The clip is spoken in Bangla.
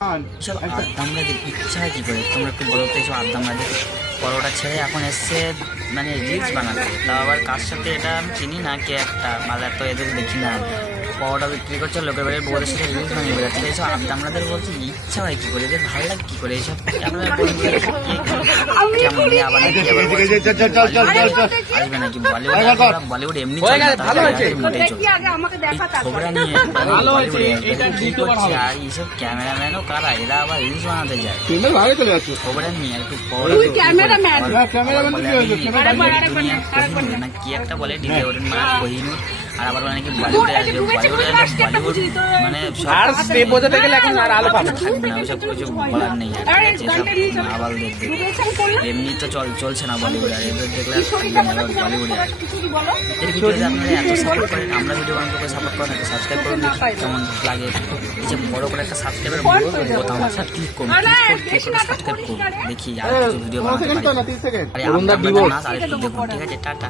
সব আড্ডামরাদের ইচ্ছা হয় কী করে তোমরা একটু বলো তো? এইসব আড্ডামরাদের পরোটা ছেড়ে এখন এসছে মানে রিলস বানাতে, তাও আবার কার সাথে এটা আমি চিনি না, কে একটা বাজার তো এদের দেখি না, পরোটা বিক্রি করছে লোকের বাড়ির বউদের সাথে রিলস বানিয়ে বেড়াচ্ছে। এইসব আড্ডামরাদের বলছি ইচ্ছা হয় কী করে, এদের ভালো লাগে কী করে এইসব? আপনারা কেমন আবার নাকি আসবে নাকি বলিউড এমনি খবরা নিয়ে কি করছে, আর এইসব ক্যামেরাম্যানও কারা, এরা আবার রিলস বানাতে যায় খবরা নিয়ে একটু না কি একটা বলে ডিজে ওরেন মানে কোহিনুর, আর আবার নাকি বলিউডে আসবে, বলিউড মানে ওইসব কিছু বলার নেই আবার দেখবে। এমনি তো চলছে না বলিউড, আর এদের দেখলে বলিউডে এর ভিডিওতে আপনারা এত সাপোর্ট করেন, আমরা ভিডিও বানাতে সাপোর্ট করেন, একটা সাবস্ক্রাইব করুন, দেখি কেমন লাগে। এই যে বড় করে একটা সাবস্ক্রাইবের বোতাম আছে, ক্লিক করুন, সাবস্ক্রাইব করুন, দেখি আর কিছু ভিডিও বানাতে পারি। আর একটু দেখুন, ঠিক আছে? টাটা।